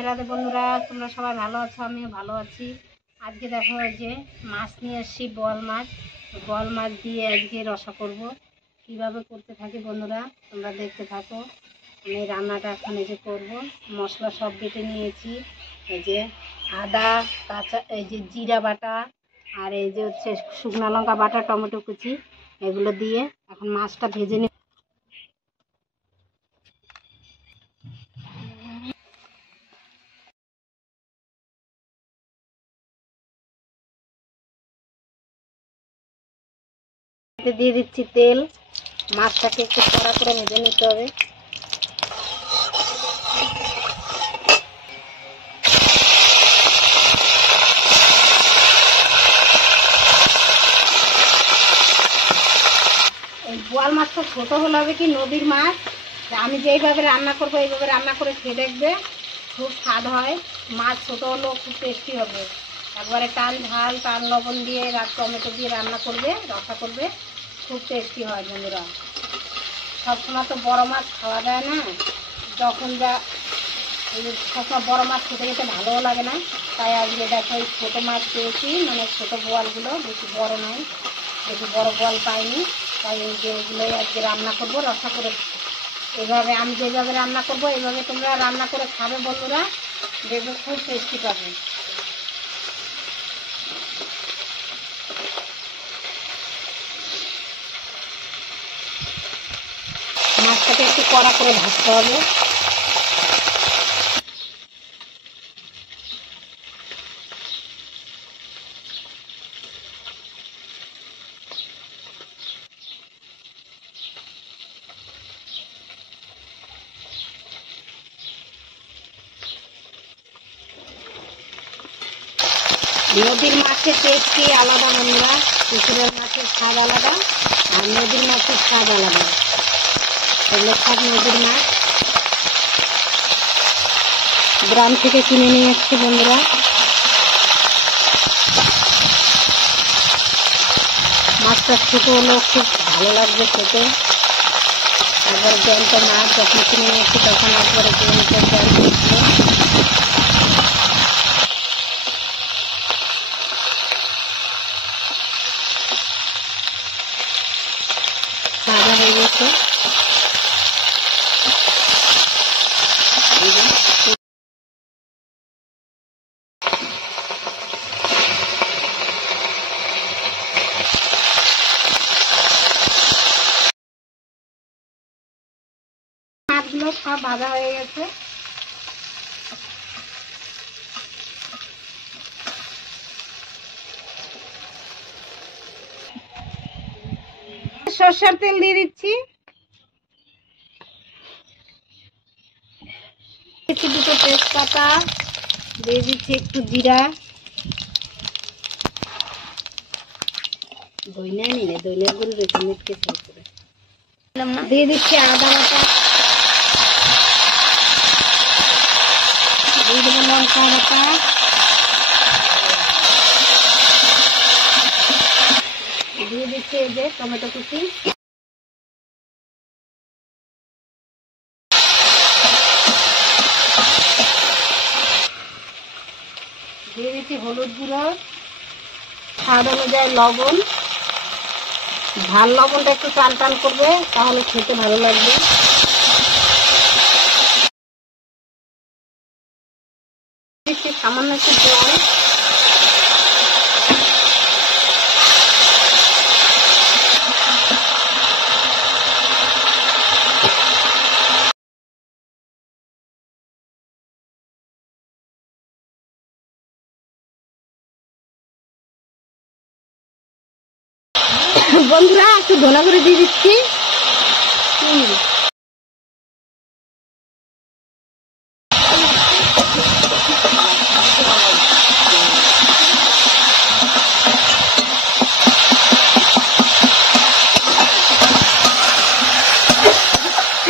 রাধে রাধে বন্ধুরা, তোমরা সবাই ভালো আছো? আমিও ভালো আছি। আজকে দেখো এই যে মাছ নিয়ে এসেছি, বোয়াল মাছ দিয়ে আজকে রসা করব। কিভাবে করতে থাকি বন্ধুরা তোমরা দেখতে থাকো। আমি রান্নাটা এখন এই যে করবো। মশলা সব বেটে নিয়েছি, এই যে আদা, কাঁচা, এই যে জিরা বাটা, আর এই যে হচ্ছে শুকনো লঙ্কা বাটা, টমেটো কুচি, এগুলো দিয়ে এখন মাছটা ভেজে নিই। দিয়ে দিচ্ছি তেল। মাছটাকে একটু কড়া করে ভেজে নিতে হবে। এই বোয়াল মাছটা ছোটো হলে হবে কি, নদীর মাছ। আমি যেইভাবে রান্না করবো এইভাবে রান্না করে খেয়ে দেখবে, খুব স্বাদ হয়। মাছ ছোটো হলেও খুব টেস্টি হবে। একবারে টান ঝাল, টান লবণ দিয়ে টমেটো দিয়ে রান্না করবে, রসা করবে, খুব টেস্টি হয় বন্ধুরা। সবসময় তো বড় মাছ খাওয়া যায় না, যখন যা সবসময় বড় মাছ খেতে খেতে ভালোও লাগে না। তাই আজকে দেখো এই ছোটো মাছ পেয়েছি, মানে ছোটো বোয়ালগুলো, বেশি বড় নয়, বেশি বড় বোয়াল পাইনি। তাই এই যে এগুলোই আজকে রান্না করবো, রসা করে। এভাবে আমি যেভাবে রান্না করবো এইভাবে তোমরা রান্না করে খাবে বন্ধুরা, দেখবে খুব টেস্টি পাবে। মাছটাকে একটু কড়া করে ভাজতে হবে। নদীর মাছের টেস্টই আলাদা বন্ধুরা, পুকুরের মাছের স্বাদ আলাদা, আর নদীর মাছের স্বাদ আলাদা। এগুলো সব নদীর মাছ, গ্রাম থেকে কিনে নিয়ে এসছি বন্ধুরা। মাছটা ছোটো হলেও খুব ভালো লাগবে খেতে। একবার জ্যান্ত মাছ যখন কিনে নিয়ে এসছি তখন একবারে জ্যান্ত ভাজা হয়ে গেছে। মাছগুলো সব ভাজা হয়ে গেছে। সরষের তেল দিয়ে দিচ্ছি, দুটো তেজপাতা দিয়ে দিচ্ছি, একটু জিরা, দইনা নিলে দইনার গুঁড়ো রেখে মিটকে চাল করে দিয়ে দিচ্ছি, আদা বাটা দিয়ে দেবো, লঙ্কা বাটা দিয়ে দিচ্ছি, এই যে টমেটো কুচি দিয়ে দিচ্ছি, হলুদ গুঁড়ো, স্বাদ অনুযায়ী লবণ। ঝাল লবণটা একটু টান টান করবে, তাহলে খেতে ভালো লাগবে। সামান্য একটু জল, বন্ধুরা একটু ধনা করে দিয়ে দিচ্ছি।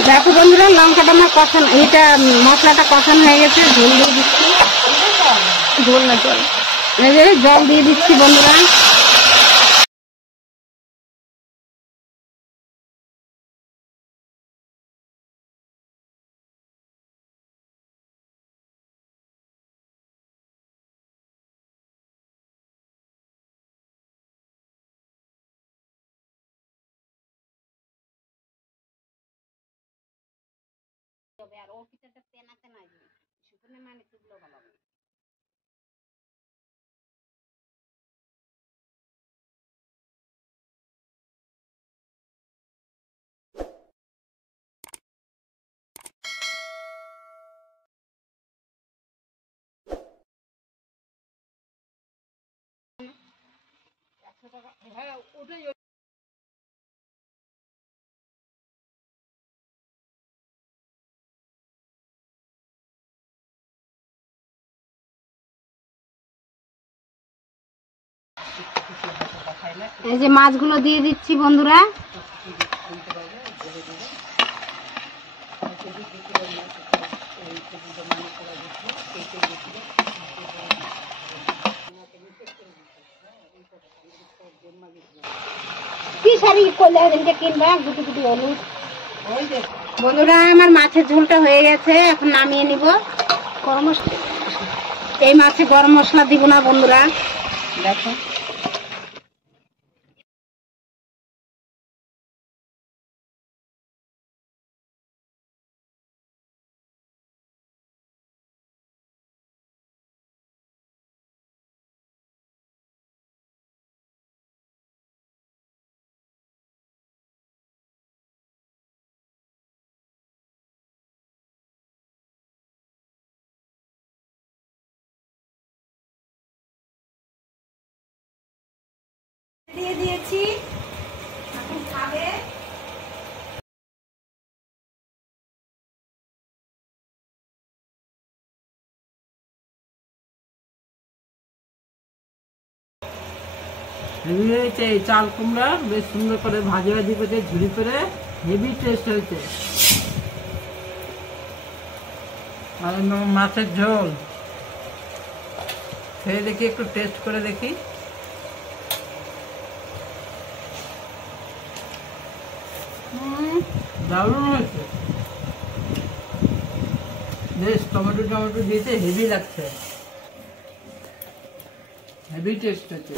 দেখো বন্ধুরা, লঙ্কাটা আমার কষানো, এটা মশলাটা কষানো হয়ে গেছে। ঝোল দিয়ে দিচ্ছি, ঝোল না জল, জল দিয়ে দিচ্ছি বন্ধুরা। তবে আর ও কিছুটা তেনা তেনা শুকনো মানে তুললো ভালো হবে। হ্যাঁ ওটাই। এই যে মাছগুলো দিয়ে দিচ্ছি বন্ধুরা। কি শাড়ি করলে কিনবা গুটি গুটি হলুদ। বন্ধুরা আমার মাছের ঝোলটা হয়ে গেছে, এখন নামিয়ে নিব। গরম মশলা, এই মাছে গরম মশলা দিব না বন্ধুরা, দেখো। দিয়ে দিয়েছি, এখন খাবে। হেভি হয়েছে এই চাল কুমড়া, বেশ সুন্দর করে ভাজি ভাজি করে ঝুড়ি করে হেভি টেস্ট হয়েছে। আর মাছের ঝোল খেয়ে দেখি, একটু টেস্ট করে দেখি। দারুণ হয়েছে, বেশ টমেটো টমেটো দিয়েছে, হেভি লাগছে, হেভি টেস্ট হয়েছে।